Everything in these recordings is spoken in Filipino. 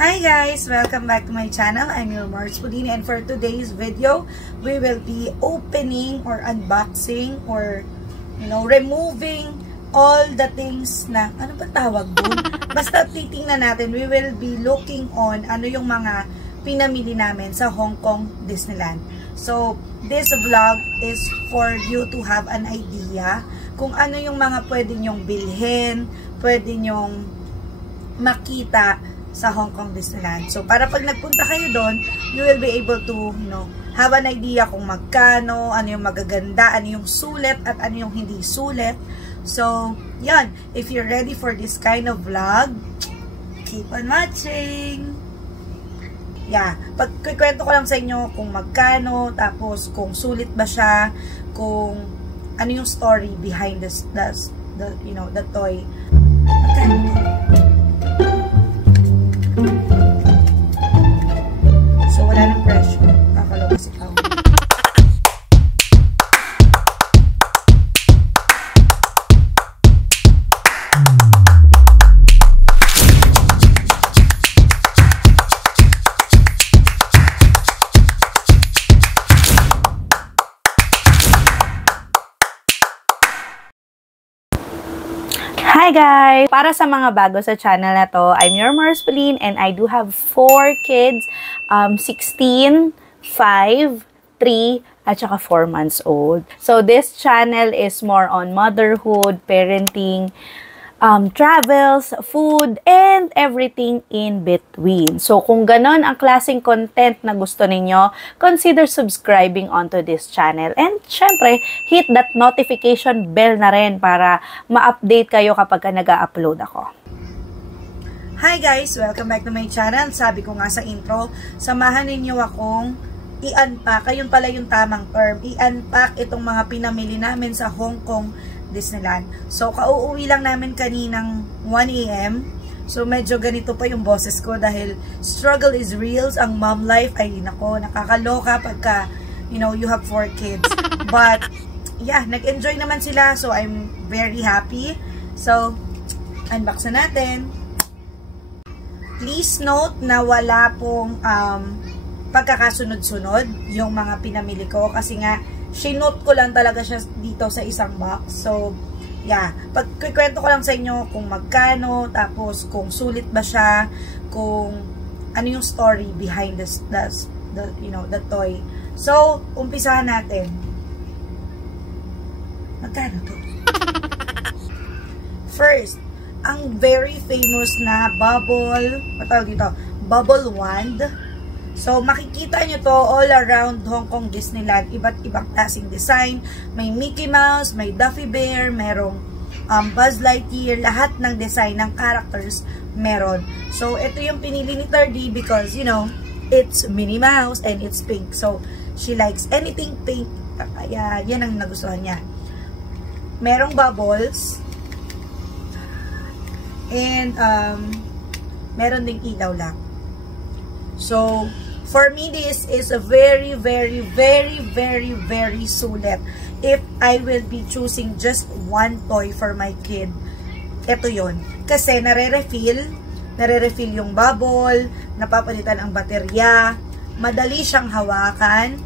Hi guys! Welcome back to my channel. I'm your Mars Pudini, and for today's video, we will be opening or unboxing or removing all the things na, ano ba tawag doon? Basta titingnan natin, we will be looking on ano yung mga pinamili namin sa Hong Kong Disneyland. So, this vlog is for you to have an idea kung ano yung mga pwede nyong bilhin, pwede nyong makita sa Hong Kong Disneyland. So, para pag nagpunta kayo doon, you will be able to, have an idea kung magkano, ano yung magaganda, ano yung sulit, at ano yung hindi sulit. So, yan. If you're ready for this kind of vlog, keep on watching! Yeah. Pagkikwento ko lang sa inyo kung magkano, tapos kung sulit ba siya, kung ano yung story behind the toy. Magkano? So, wala nang pressure. Kakalabas ikaw. Hi guys! Para sa mga bago sa channel na to, I'm your Mars Pauline and I do have 4 kids, 16, 5, 3, at saka 4 months old. So this channel is more on motherhood, parenting, travels, food, and everything in between. So kung ganon ang klaseng content na gusto ninyo, consider subscribing onto this channel. And syempre, hit that notification bell na rin para ma-update kayo kapag nag-upload ako. Hi guys! Welcome back to my channel. Sabi ko nga sa intro, samahan ninyo akong i-unpack. Ayun pala yung tamang term. I-unpack itong mga pinamili namin sa Hong Kong Disneyland. So, kauuwi lang namin kaninang 1 AM. So, medyo ganito pa yung boses ko dahil struggle is real. Ang mom life ay nako, nakakaloka pagka, you have 4 kids. But, yeah, nag-enjoy naman sila. So, I'm very happy. So, unbox na natin. Please note na wala pong pagkakasunod-sunod yung mga pinamili ko kasi nga sinot ko lang talaga siya dito sa isang box. So, yeah. Pagkikwento ko lang sa inyo kung magkano, tapos kung sulit ba siya, kung ano yung story behind the toy. So, umpisahan natin. Magkano to? First, ang very famous na bubble wand. So, makikita nyo to all around Hong Kong Disneyland. Iba't ibang klaseng design. May Mickey Mouse, may Duffy Bear, merong Buzz Lightyear. Lahat ng design ng characters meron. So, ito yung pinili ni Tardy because, it's Minnie Mouse and it's pink. So, she likes anything pink. Kaya, yan ang nagustuhan niya. Merong bubbles. And, meron ding ilaw lang. So, for me, this is a very, very, very, very, very sulit. If I will be choosing just one toy for my kid, ito yon. Kasi nare-refill yung bubble, napapalitan ang baterya, madali siyang hawakan,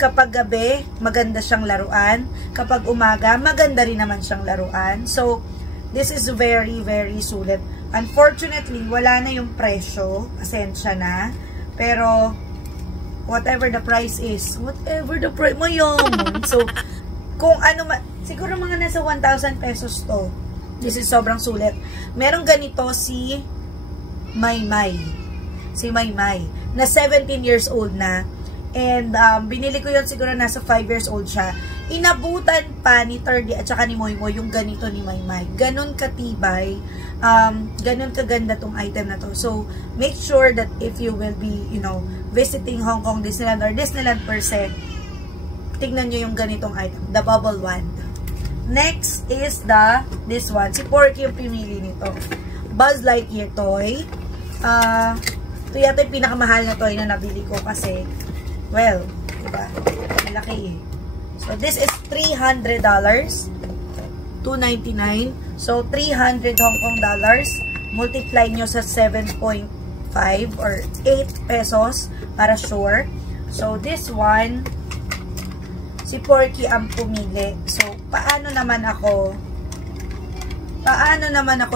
kapag gabi, maganda siyang laruan, kapag umaga, maganda rin naman siyang laruan. So, this is very, very sulit. Unfortunately, wala na yung presyo. Pasensya na. Pero, whatever the price is, mayaman. So, kung ano, siguro mga nasa 1,000 pesos to. This is sobrang sulit. Merong ganito si Maymay. Si Maymay. Na 17 years old na. And, binili ko yun siguro nasa 5 years old siya. Inabutan pa ni Tardy at saka ni Moymoy yung ganito ni Maymay. Ganon katibay. Ganon kaganda tong item na to. So, make sure that if you will be, visiting Hong Kong Disneyland or Disneyland per se, tignan nyo yung ganitong item. The bubble wand. Next is this one. Si Porky yung pimili nito. Buzz Lightyear toy. Ito yata yung pinakamahal na toy na nabili ko kasi, well, diba? Malaki eh. So, this is $300. $299. So, 300 Hong Kong dollars. Multiply nyo sa 7.5 5 or 8 pesos para sure. So, this one, si Porky ang pumili. So, paano naman ako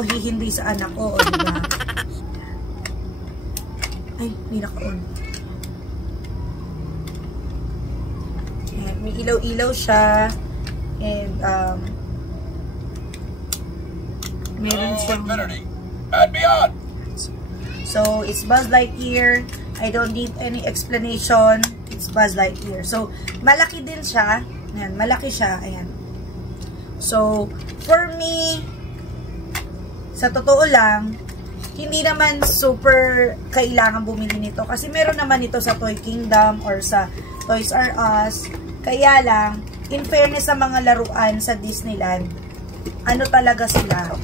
hihindi sa anak ko, o diba? Ay, hindi naka-on. Ayan, may ilaw-ilaw siya. And, meron siyang... So, it's Buzz Lightyear. I don't need any explanation. It's Buzz Lightyear. So, malaki din siya. Ayan, malaki siya. Ayan. So, for me, sa totoo lang, hindi naman super kailangan bumili nito. Kasi meron naman ito sa Toy Kingdom or sa Toys R Us. Kaya lang, in fairness sa mga laruan sa Disneyland, ano talaga sila?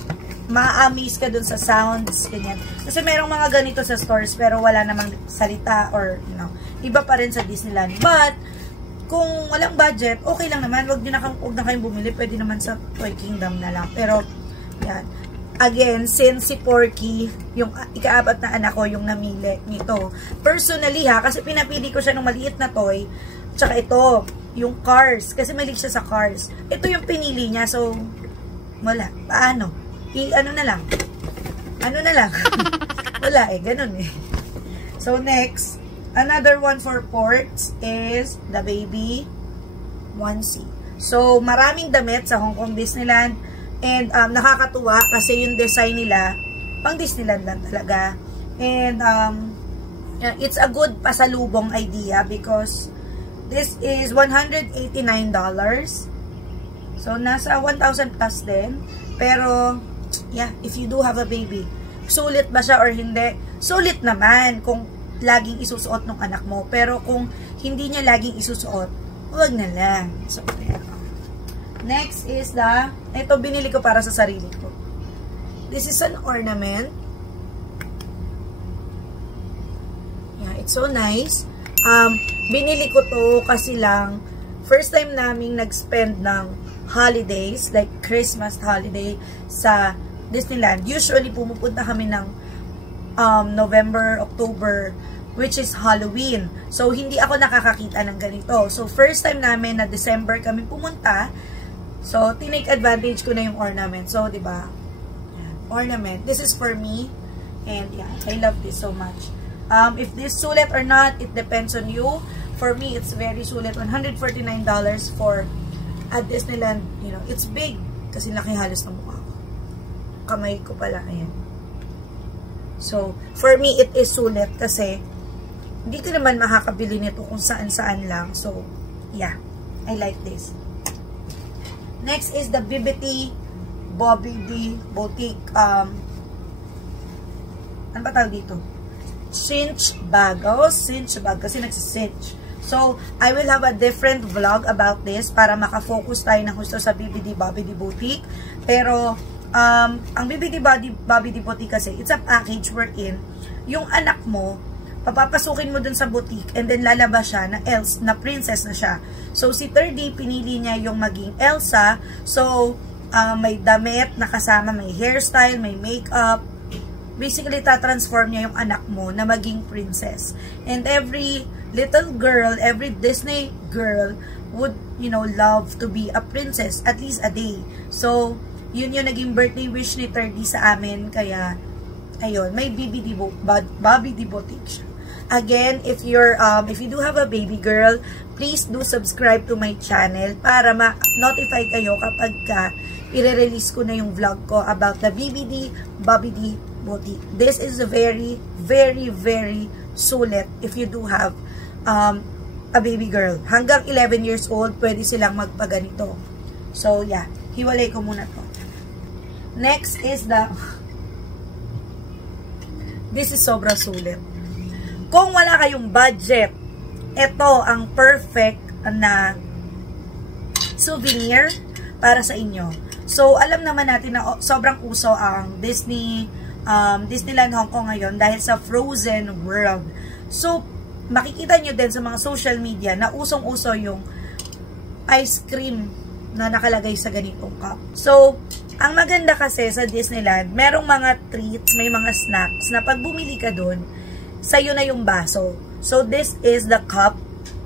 Ma-amaze ka dun sa sounds, ganyan. Kasi merong mga ganito sa stores, pero wala namang salita or, you know, iba pa rin sa Disneyland. But, kung walang budget, okay lang naman. Huwag na kayong bumili. Pwede naman sa Toy Kingdom na lang. Pero, yan. Again, since si Porky, yung ika-4 na anak ko, yung namili nito. Personally ha, kasi pinapili ko siya ng maliit na toy. Tsaka ito, yung Cars. Kasi maliit siya sa Cars. Ito yung pinili niya. So, wala. Paano? Ano na lang. Wala eh, ganun eh. So, next, another one for ports is the baby onesie. So, maraming damit sa Hong Kong Disneyland. And, nakakatuwa kasi yung design nila, pang Disneyland lang talaga. And, it's a good pasalubong idea because this is $189. So, nasa 1,000 plus din. Pero, yeah, if you do have a baby, sulit ba siya or hindi? Sulit naman kung laging isusuot ng anak mo. Pero kung hindi niya laging isusuot, huwag na lang. So, next is ito binili ko para sa sarili ko. This is an ornament. Yeah, it's so nice. Binili ko to kasi lang, first time naming nag-spend ng holidays, like Christmas holiday sa Disneyland. Usually, pumupunta kami ng November, October, which is Halloween. So, hindi ako nakakakita ng ganito. So, first time namin na December kami pumunta. So, tinake advantage ko na yung ornament. So, diba? Ornament. This is for me. And, yeah, I love this so much. If this sulit or not, it depends on you. For me, it's very sulit. $149 for at Disneyland, you know, it's big. Kasi laki halos ng mukha ko. Kamay ko pala, ayan. So, for me, it is sulit kasi hindi ko naman makakabili nito kung saan-saan lang. So, yeah. I like this. Next is the BBT Bobby D Boutique. Ano ba tawag dito? Cinch bag. Oh, cinch bag. Kasi nagsicinch. So, I will have a different vlog about this para makafocus tayo na gusto sa BBD Bobby D Boutique. Pero, ang BBD Bobby D Boutique kasi, it's a package wherein yung anak mo, papapasukin mo dun sa boutique and then lalabas siya na princess na siya. So, si 3D, pinili niya yung maging Elsa. So, may damit na kasama, may hairstyle, may makeup. Basically, tatransform niya yung anak mo na maging princess. And every little girl, every Disney girl would, you know, love to be a princess at least a day. So, yun yung naging birthday wish ni 3D sa amin. Kaya, ayun, may Bobby D Boutique siya. Again, if you do have a baby girl, please do subscribe to my channel para ma-notify kayo kapag i-release ko na yung vlog ko about the BBD Bobby D Boutique. This is a very, very, very sulit if you do have a baby girl. Hanggang 11 years old, pwede silang magpaganito. So, yeah. Hiwalay ko muna to. Next is this is sobra sulit. Kung wala kayong budget, ito ang perfect na souvenir para sa inyo. So, alam naman natin na sobrang uso ang Disneyland Hong Kong ngayon dahil sa Frozen World. So, makikita nyo din sa mga social media na usong-uso yung ice cream na nakalagay sa ganitong cup. So, ang maganda kasi sa Disneyland, merong mga treats, may mga snacks na pag bumili ka dun, sa'yo na yung baso. So, this is the cup,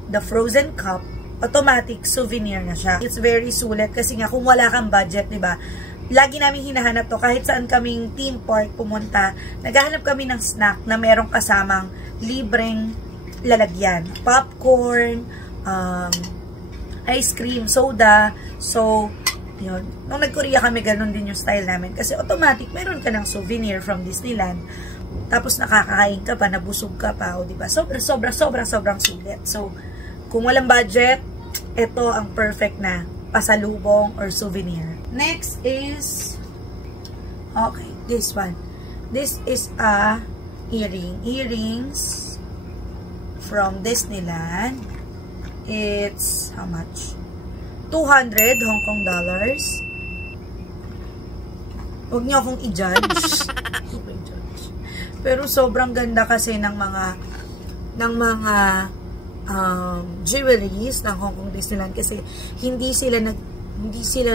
the frozen cup, automatic souvenir na siya. It's very sulit kasi nga kung wala kang budget, diba? Lagi namin hinahanap to, kahit saan kaming theme park pumunta, naghahanap kami ng snack na merong kasamang libreng lalagyan. Popcorn, ice cream, soda. So, yun. Nung nag-Korea kami, ganun din yung style namin. Kasi automatic, meron ka ng souvenir from Disneyland. Tapos nakakakain ka pa, nabusog ka pa, o diba? Sobrang sulit. So, kung walang budget, ito ang perfect na pasalubong or souvenir. Next is, okay, this one. This is a earrings from Disneyland. It's, how much? 200 Hong Kong dollars. Huwag niyo akong i-judge. Pero sobrang ganda kasi ng mga jewelries ng Hong Kong Disneyland kasi hindi sila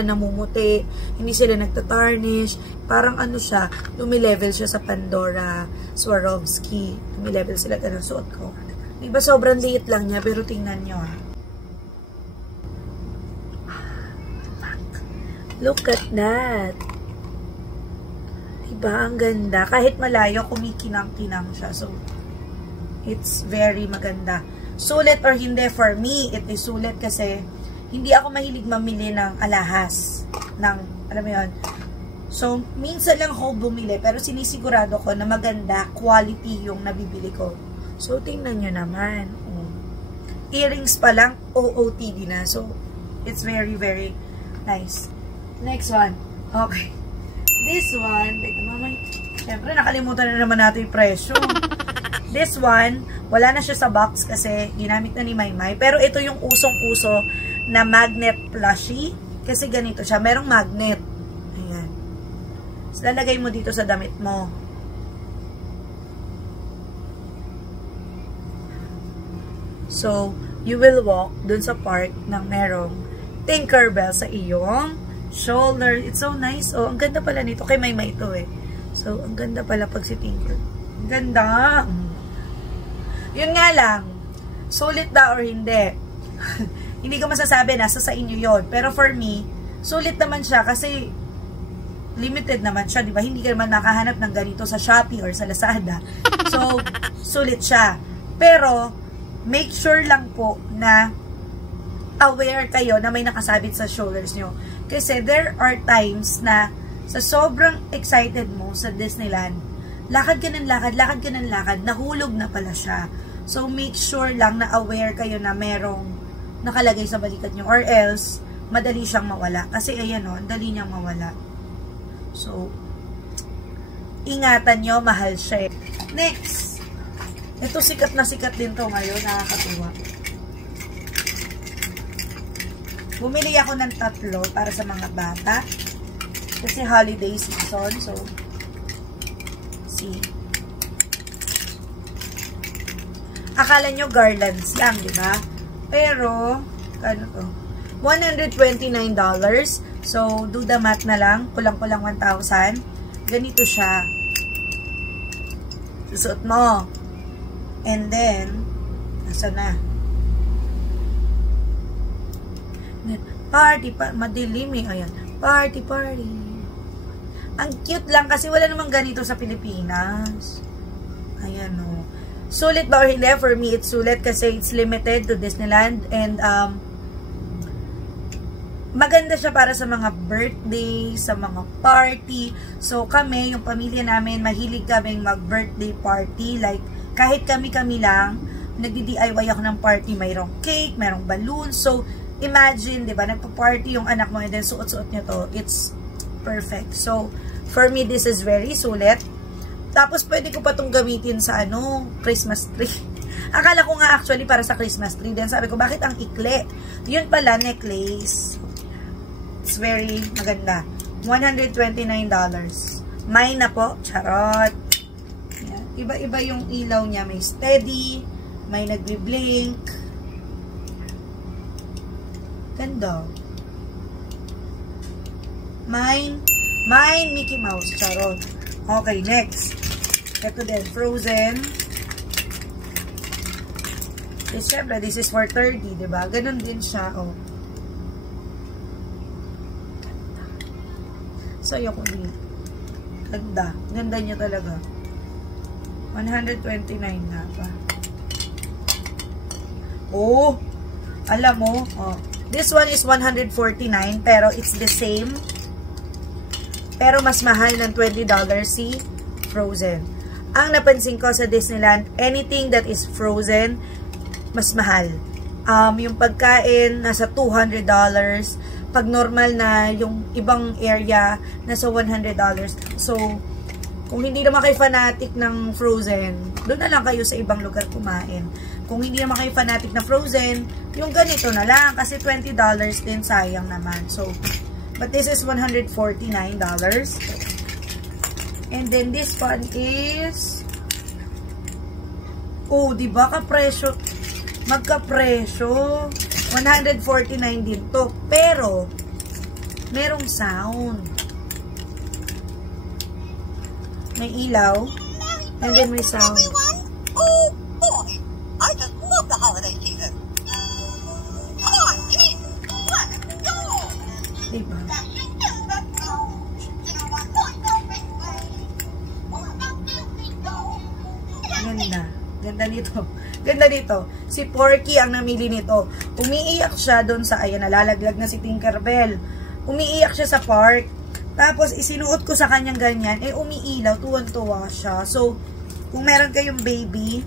namumuti, hindi sila nagtatarnish. Parang ano siya, lumilevel siya sa Pandora Swarovski. Lumilevel sila, ganun suot ko. Diba sobrang liit lang niya, pero tingnan nyo ha. Look at that. Diba? Ang ganda. Kahit malayo, kumikinang-kinang siya. So, it's very maganda. Sulit or hindi, for me, it is sulit kasi hindi ako mahilig mamili ng alahas. Alam mo yun? So, minsan lang ako bumili, pero sinisigurado ko na maganda, quality yung nabibili ko. So, tingnan nyo naman. Earrings pa lang, OOTD na. So, it's very, very nice. Next one. Okay. This one, syempre nakalimutan na naman natin yung presyo. This one, wala na siya sa box kasi ginamit na ni Maymay. Pero ito yung usong-uso na magnet plushie. Kasi ganito siya. Merong magnet. Ayan. So, lalagay mo dito sa damit mo. So, you will walk dun sa park ng merong Tinkerbell sa iyong shoulder. It's so nice. Oh, ang ganda pala nito. Kay Maymay ito eh. So, ang ganda pala pag si Tinker. Ang ganda. Yun nga lang. Sulit ba or hindi? Hindi ko masasabi. Nasa sa inyo yon. Pero for me, sulit naman siya kasi limited naman siya. Diba? Hindi ka naman nakahanap ng ganito sa Shopee or sa Lazada. So, sulit siya. Pero, make sure lang po na aware kayo na may nakasabit sa shoulders nyo. Kasi there are times na sa sobrang excited mo sa Disneyland, lakad ka ng lakad, nahulog na pala siya. So, make sure lang na aware kayo na merong nakalagay sa balikat nyo or else, madali siyang mawala. Kasi ayan o, dali niyang mawala. So, ingatan nyo, mahal siya. Next, ito sikat na sikat din to ngayon, nakakatuwa. Bumili ako ng 3 para sa mga bata. Kasi holiday season. So, see. Akala nyo garlands lang, di ba? Pero, ano to? $129. So, do the math na lang. Kulang-kulang 1,000. Ganito siya. Susuot mo. And then, nasa na? Party, madilim eh. Ayan. Party. Ang cute lang kasi wala namang ganito sa Pilipinas. Ayan o. Sulit ba or hindi? For me, it's sulit kasi it's limited to Disneyland. And, maganda siya para sa mga birthday, sa mga party. So, kami, yung pamilya namin, mahilig kaming mag-birthday party. Like, kahit kami-kami lang, nagdi-DIY ako ng party. Mayroong cake, mayroong balloon. So, imagine, di ba, nagpa-party yung anak mo and then suot-suot nyo to. It's perfect. So, for me, this is very sulit. Tapos, pwede ko pa itong gamitin sa, Christmas tree. Akala ko nga actually para sa Christmas tree. Then, sabi ko, bakit ang ikli? Yun pala, necklace. It's very maganda. $129. Mine na po. Charot. Iba-iba yung ilaw niya. May steady, may nagbi-blink. Ganda. Mine Mickey Mouse. Charot. Okay, next. Ito din, Frozen. Siyempre, this is for 30, diba? Ganun din siya, oh. So, yung ganda. Ganda niya talaga. 129 na pa. Oh! Alam mo, oh. This one is 149, pero it's the same. Pero mas mahal ng $20 si Frozen. Ang napansin ko sa Disneyland, anything that is frozen, mas mahal. Yung pagkain, nasa $200. Pag normal na, yung ibang area, nasa $100. So, kung hindi naman kayo fanatic ng Frozen, doon na lang kayo sa ibang lugar kumain. Kung hindi naman kayo fanatic ng Frozen, yung ganito na lang. Kasi $20 din, sayang naman. So, but this is $149. And then, this one is, oh, diba, kapresyo, magkapresyo, 149 din to. Pero, merong sound. May ilaw. And then may sound. Oh, boy. I just love the holiday season. Come on, Keith. Let's go. Diba? Ganda. Ganda nito. Ganda dito. Si Porky ang namili nito. Umiiyak siya doon sa, ayan, nalalaglag na si Tinkerbell. Umiiyak siya sa park. Tapos, isinuot ko sa kanyang ganyan. Eh, umiilaw. Tuwan-tuwa siya. So, kung meron kayong baby,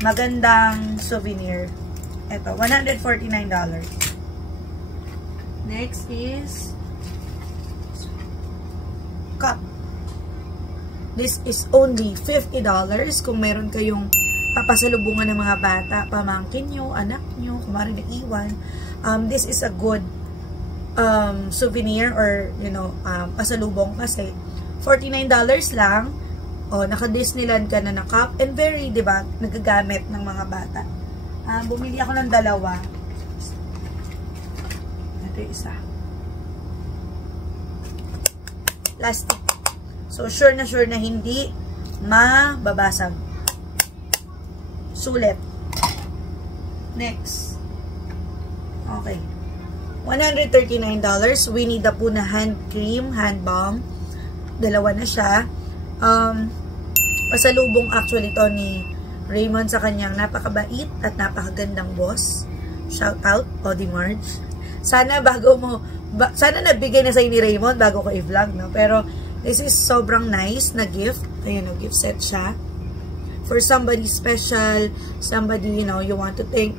magandang souvenir. Ito, $149. Next is cup. This is only $50 kung meron kayong papasalubungan ng mga bata, pamangkin nyo, anak nyo, kung maaaring naiwan. This is a good souvenir or, you know, pasalubong kasi $49 lang. O, naka-Disneyland ka na cup. And very, diba, nagagamit ng mga bata. Bumili ako ng dalawa. Ito yung isa. Plastic. So, sure na hindi mababasag. Sulit. Next. Okay. $139. Winnie the Pooh na hand cream, hand balm. Dalawa na siya. Pasalubong actually to ni Raymond sa kanyang napakabait at napakagandang boss. Shout out, Audie Marge. Sana sana nabigay na sa'yo ni Raymond bago ko i-vlog, no? Pero, this is sobrang nice na gift. Ayan, gift set siya. For somebody special, somebody, you know, you want to thank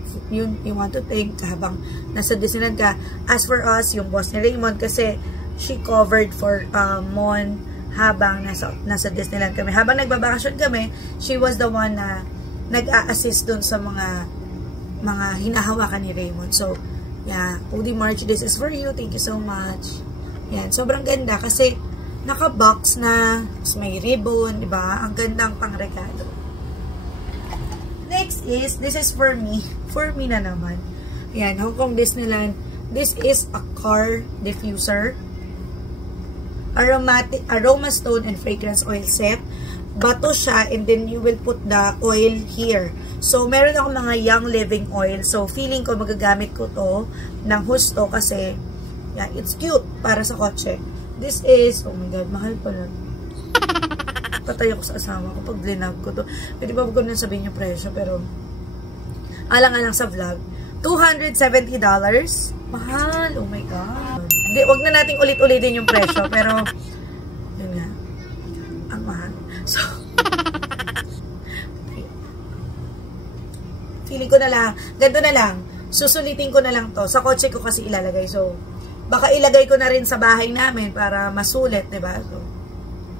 habang nasa Disneyland ka. As for us, yung boss ni Raymond, kasi she covered for Mon habang nasa Disneyland kami. Habang nagbabakasyon kami, she was the one na nag-a-assist dun sa mga hinahawakan ni Raymond. So, yeah, Audie Marge, this is for you. Thank you so much. Yan, sobrang ganda kasi naka-box na, may ribbon, diba? Ang gandang pangregalo. Next is, this is for me. For me na naman. Yan, Hong Kong Disneyland. This is a car diffuser. Aroma stone and fragrance oil set. Bato siya and then you will put the oil here. So, meron ako mga Young Living oil. So, feeling ko magagamit ko to ng husto kasi yeah, it's cute para sa kotse. This is, oh my God, mahal pala. Patay ako sa asawa ko pag linag ko to. Pwede ba ko na sabihin yung presyo pero alang-alang sa vlog. $270. Mahal. Oh my God. Hindi, wag na nating ulit-ulitin yung presyo pero yun nga. Ang mahal. So, feeling ko na lang, ganito na lang. Susulitin ko na lang to. Sa kotse ko kasi ilalagay. So, baka ilagay ko na rin sa bahay namin para masulit, diba? So,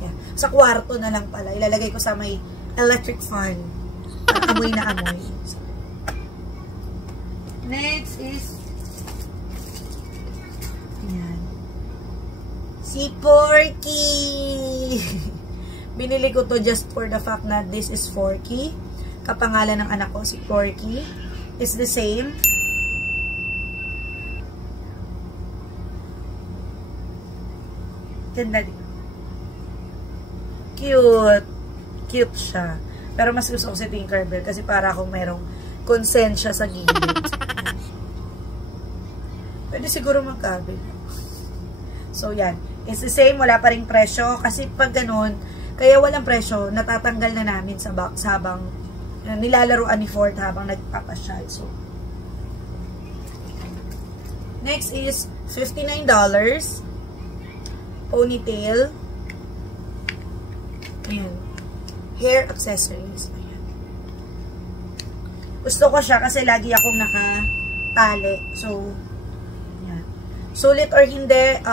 yeah. Sa kwarto na lang pala. Ilalagay ko sa may electric fan. Amoy na amoy. So, next is yan. Si Porky. Binili ko to just for the fact na this is Porky. Kapangalan ng anak ko, si Porky. It's the same. Ganda din. Cute. Cute siya. Pero mas gusto ko si Tinkerbell kasi para akong merong konsensya sa gilid. Pwede siguro magkabit. So, yan. It's the same. Wala pa ring presyo. Kasi pag ganun, kaya walang presyo, natatanggal na namin sa box habang nilalaroan ni Ford habang nagpapasyal. So, next is $59. Ponytail. Ayan. Hair accessories. Ayan. Gusto ko siya kasi lagi akong nakatali. So, ayan. Sulit or hindi,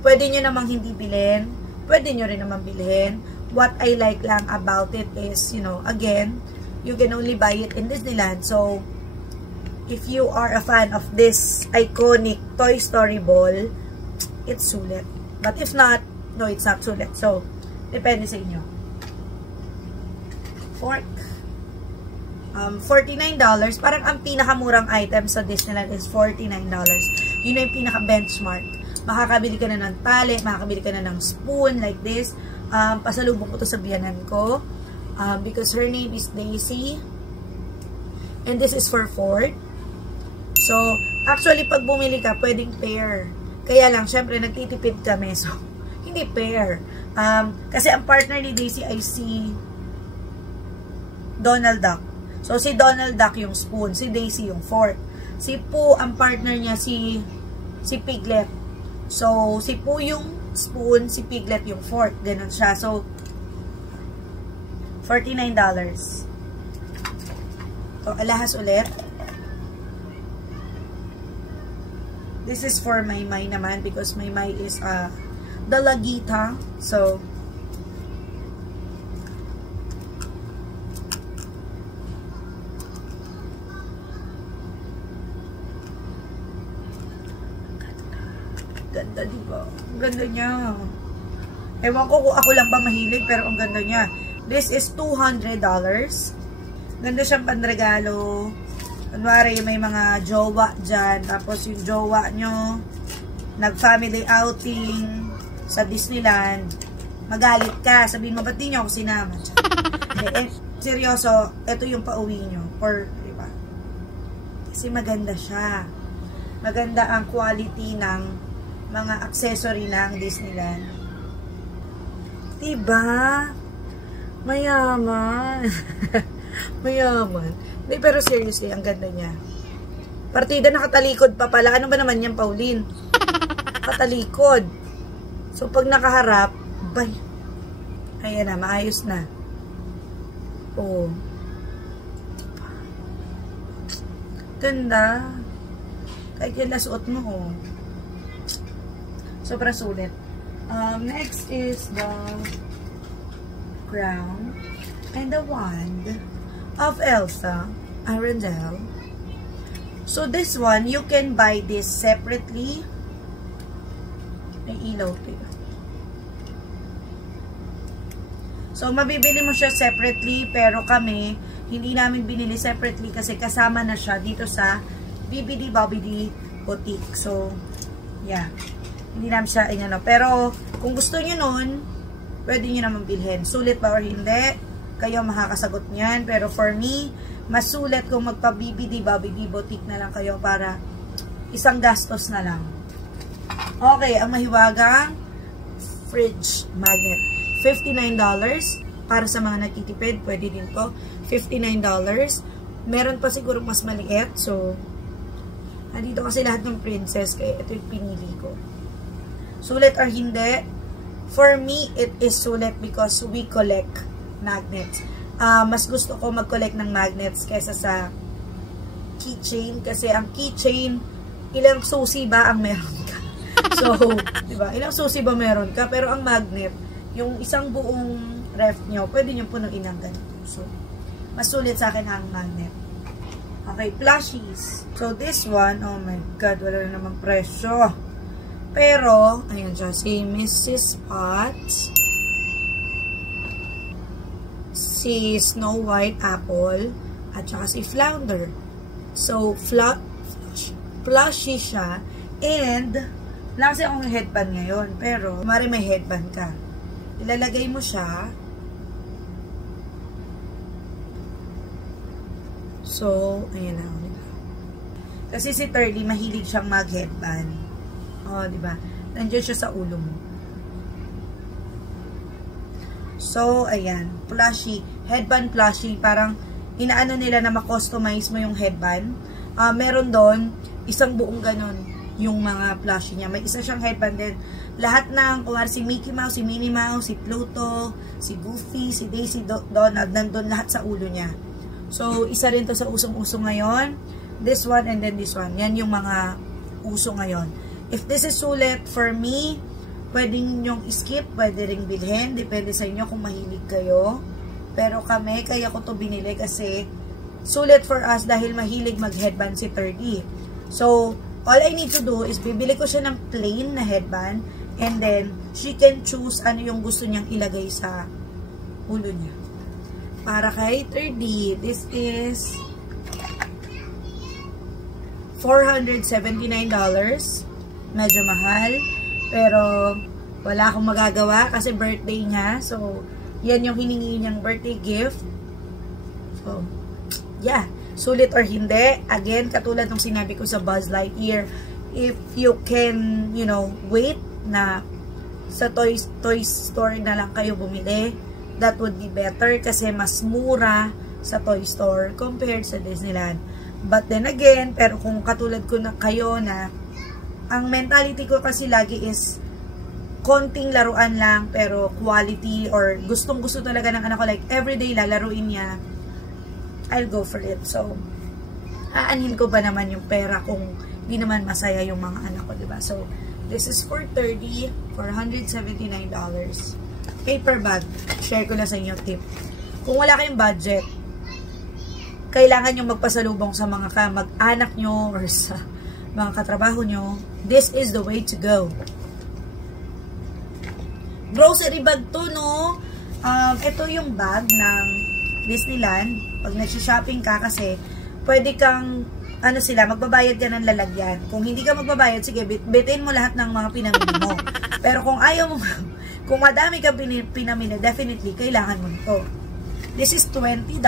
pwede nyo namang hindi bilhin. Pwede nyo rin naman bilhin. What I like lang about it is, you know, again, you can only buy it in Disneyland. So, if you are a fan of this iconic Toy Story ball, it's sulit. But if not, no, it's not sulit. So, depende sa inyo. Fork. $49. Parang ang pinakamurang item sa Disneyland is $49. Yun na yung pinaka-benchmark. Makakabili ka na ng tali, makakabili ka na ng spoon like this. Pasalubong ko to sa biyanan ko. Because her name is Daisy. And this is for Ford. So, actually, pag bumili ka, pwedeng pair. Kaya lang, syempre, nagtitipid kami. So, hindi pair. Kasi ang partner ni Daisy ay si Donald Duck. So, si Donald Duck yung spoon, si Daisy yung fork. Si Pooh, ang partner niya si Piglet. So, si Pooh yung spoon, si Piglet yung fork. Ganun siya. So, $49. So, alahas ulit. This is for Maymay naman because Maymay is dalagita. So, ganda, diba? Ang ganda niya. Ewan ko kung ako lang ba mahilig, pero ang ganda niya. This is $200. Ganda siyang panregalo. Kunwari, may mga jowa dyan. Tapos yung jowa nyo, nag-family outing sa Disneyland. Magalit ka. Sabihin mo, ba't di nyo ako sinama? Seryoso, ito yung pauwi nyo. Or, diba? Kasi maganda siya. Maganda ang quality ng mga accessory ng Disneyland. Diba? Mayaman. Mayaman. Pero seriously, ang ganda niya. Partida nakatalikod pa pala. Ano ba naman yan, Pauline? Nakatalikod. So, pag nakaharap, bay. Ayan na, maayos na. Oh. Ganda. Kahit yung nasuot mo, oh. Sobrang sulit. Next is the crown and the wand of Elsa Arendelle. So this one, you can buy this separately. May ilaw to yun. So mabibili mo siya separately, pero kami, hindi namin binili separately kasi kasama na siya dito sa Bibbidi Bobbidi Boutique. So, yeah. Hindi namin siya, pero kung gusto nyo nun, pwede nyo naman bilhin. Sulit ba or hindi? Kayo makakasagot niyan. Pero for me, mas sulit kung magpa-Bibbidi Bobbidi Boutique na lang kayo para isang gastos na lang. Okay, ang mahiwagang fridge magnet. $59. Para sa mga nagtitipid, pwede din to. $59. Meron pa siguro mas maliit. So, nandito kasi lahat ng princess, kaya ito yung pinili ko. Sulit or hindi? For me, it is sulit because we collect magnets. Mas gusto ko mag-collect ng magnets kaysa sa keychain. Kasi ang keychain, ilang susi ba ang meron ka? So, diba? Ilang susi ba meron ka? Pero ang magnet, yung isang buong ref nyo, pwede nyo punuin ng ganito. So, mas sulit sa akin ang magnet. Okay, plushies. So, this one, oh my God, wala na namang presyo. Pero, ayan siya, si Mrs. Potts, si Snow White Apple, at saka si Flounder. So, plushie siya, and Wala kasi akong headband ngayon. Pero, kumari may headband ka. Ilalagay mo siya. So, ayan na. Kasi si Turdy, mahilig siyang mag-headband. O, diba? Nandiyan siya sa ulo mo. So, ayan. Plushie. Headband plushie. Parang, inaano nila na ma-customize mo yung headband. Meron doon, isang buong ganon yung mga plushie niya. May isa siyang headband din. Lahat ng, kung si Mickey Mouse, si Minnie Mouse, si Pluto, si Goofy, si Daisy, Donald, nandun lahat sa ulo niya. So, isa rin to sa usong-usong ngayon. This one and then this one. Yan yung mga uso ngayon. If this is sulit for me, pwedeng nyong skip, pwede ring bilhin. Depende sa inyo kung mahilig kayo. Pero kami, kaya ko to binili kasi sulit for us dahil mahilig mag-headband si Turdy. So, all I need to do is bibili ko siya ng plain na headband and then she can choose ano yung gusto niyang ilagay sa ulo niya. Para kay Turdy, this is $479. Medyo mahal. Pero, wala akong magagawa kasi birthday niya. So, yan yung hiningi niyang birthday gift. So, yeah. Sulit or hindi. Again, katulad ng sinabi ko sa Buzz Lightyear, if you can, you know, wait na sa toy store na lang kayo bumili, that would be better kasi mas mura sa toy store compared sa Disneyland. But then again, pero kung katulad ko na kayo na ang mentality ko kasi lagi is konting laruan lang pero quality or gustong-gusto talaga ng anak ko, like everyday lalaruin niya, I'll go for it. So, aanhin ko ba naman yung pera kung di naman masaya yung mga anak ko, diba? So, this is for $479. Paper bag. Share ko na sa inyo tip. Kung wala kayong budget, kailangan nyo magpasalubong sa mga kamag-anak nyo or sa mga katrabaho nyo, this is the way to go. Grocery bag to, no? Ito yung bag ng Disneyland. Pag nag-shopping ka kasi, pwede kang, ano sila, magbabayad ka ng lalagyan. Kung hindi ka magbabayad, sige, bitin mo lahat ng mga pinamili mo. Pero kung ayaw mo, kung madami ka pinamili, definitely, kailangan mo ito. This is $20.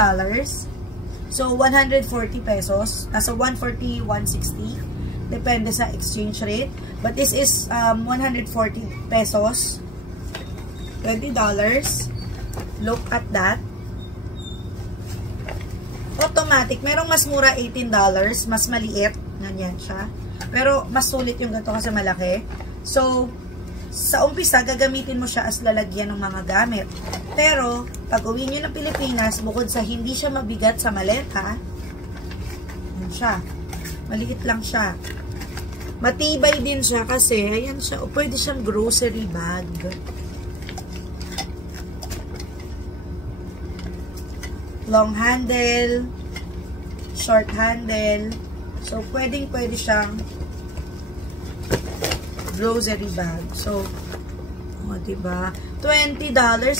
So, 140 pesos. Nasa 140, 160. Depende sa exchange rate. But this is 140 pesos. $20. Look at that. Automatic. Merong mas mura, $18. Mas maliit. Ganyan siya. Pero, mas sulit yung ganito kasi malaki. So, sa umpisa, gagamitin mo siya as lalagyan ng mga gamit. Pero, pag uwi nyo ng Pilipinas, bukod sa hindi siya mabigat sa maleta, yan siya. Maliit lang siya. Matibay din siya kasi, ayan siya, pwede siyang grocery bag. Long handle, short handle. So, pwede siyang grocery bag. So, diba? $20,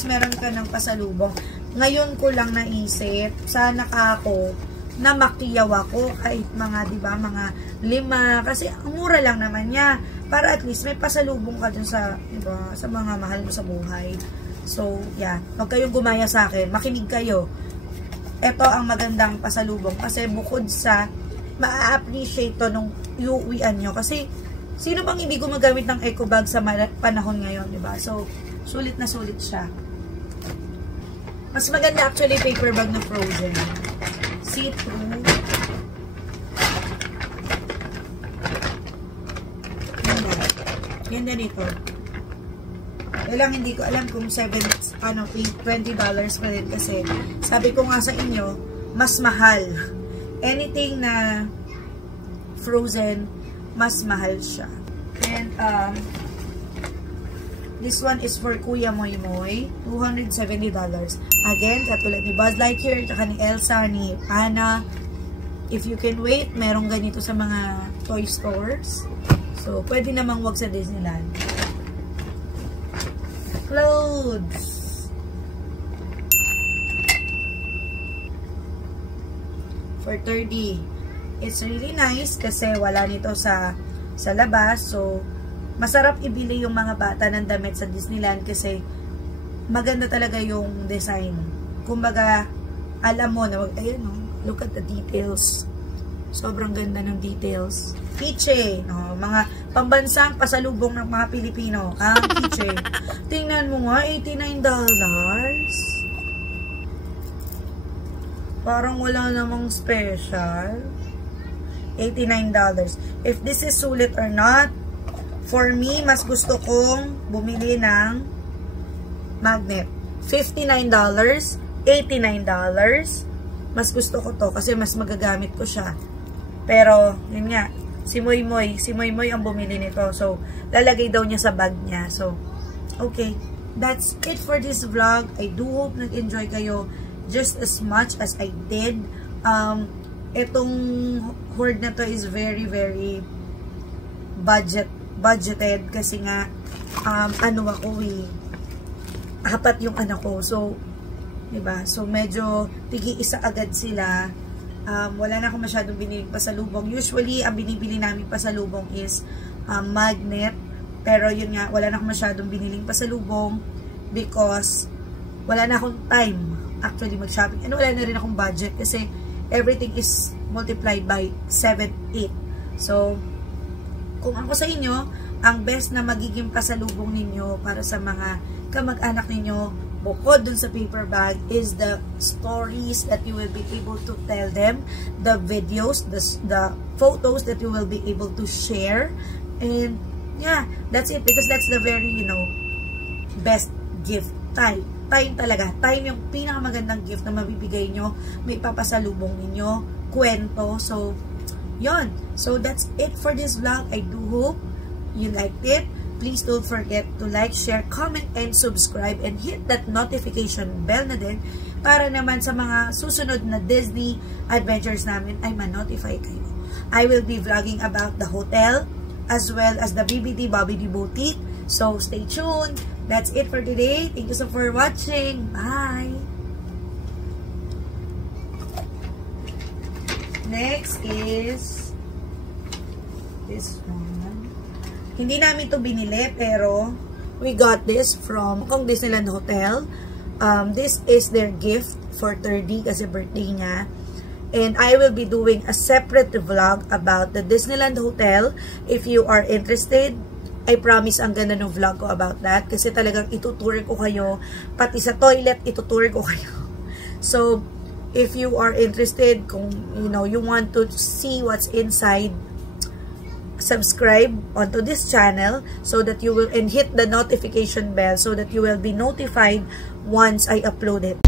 meron ka ng pasalubong. Ngayon ko lang naisip, sana ako na makiyaw ako kahit mga, diba, mga 5. Kasi, ang mura lang naman niya. Para at least, may pasalubong ka dun sa, diba, sa mga mahal mo sa buhay. So, yeah. Huwag kayong gumaya sa akin. Makinig kayo. Ito ang magandang pasalubong. Kasi, bukod sa ma-appreciate to nung iuwian nyo. Kasi, sino bang hindi gumagamit ng eco bag sa panahon ngayon, diba? So, sulit na sulit siya. Mas maganda actually paper bag na Frozen. See-through. Ganda nito. Kailang hindi ko alam kung $20 pa rin kasi sabi ko nga sa inyo, mas mahal. Anything na Frozen, mas mahal siya. And, this one is for Kuya Moy Moy. $270. Again, katulad ni Buzz Lightyear, tsaka ni Elsa, ni Anna. If you can wait, merong ganito sa mga toy stores. So, pwede namang wag sa Disneyland. Clothes. For $30. It's really nice kasi wala nito sa labas. So, masarap ibili yung mga bata ng damit sa Disneyland kasi maganda talaga yung design. Kumbaga, alam mo na, ayun, no? Look at the details. Sobrang ganda ng details. Keychain, no? Mga pambansang pasalubong ng mga Pilipino. Ang keychain. Tingnan mo nga, $89. Parang wala namang special. $89. If this is sulit or not, for me, mas gusto kong bumili ng magnet. $59, $89. Mas gusto ko to kasi mas magagamit ko siya. Pero, yun nga, si Moy Moy ang bumili nito. So, lalagay daw niya sa bag niya. So, okay. That's it for this vlog. I do hope nag-enjoy kayo just as much as I did. Itong hoard na to is very, very budgeted kasi nga, ano ako apat yung anak ko. So, diba? So, medyo tigi-isa agad sila. Wala na akong masyadong biniling pasalubong. Usually, ang binibili namin pasalubong is magnet. Pero yun nga, wala na akong masyadong biniling pasalubong because wala na akong time actually mag-shopping. And wala na rin akong budget kasi everything is multiplied by 7, 8. So, kung ako sa inyo, ang best na magiging pasalubong ninyo para sa mga kamag-anak ninyo, bukod dun sa paper bag, is the stories that you will be able to tell them, the videos, the photos that you will be able to share, and yeah, that's it, because that's the very, best gift. Time talaga. Time yung pinakamagandang gift na mabibigay nyo, may papasalubong ninyo, kwento. So, yun. So, that's it for this vlog. I do hope you liked it. Please don't forget to like, share, comment, and subscribe, and hit that notification bell na din para naman sa mga susunod na Disney adventures namin ay ma-notify kayo. I will be vlogging about the hotel as well as the BBD Bobbidi Boutique. So, stay tuned. That's it for today. Thank you so for watching. Bye! Next is this one. Hindi namin to binili, pero we got this from Hong Kong Disneyland Hotel. This is their gift for 30 kasi birthday niya. And I will be doing a separate vlog about the Disneyland Hotel. If you are interested, I promise ang ganda ng vlog ko about that. Kasi talagang itutur ko kayo. Pati sa toilet, itutur ko kayo. So, if you are interested, kung you want to see what's inside, subscribe onto this channel so that you will, and hit the notification bell so that you will be notified once I upload it.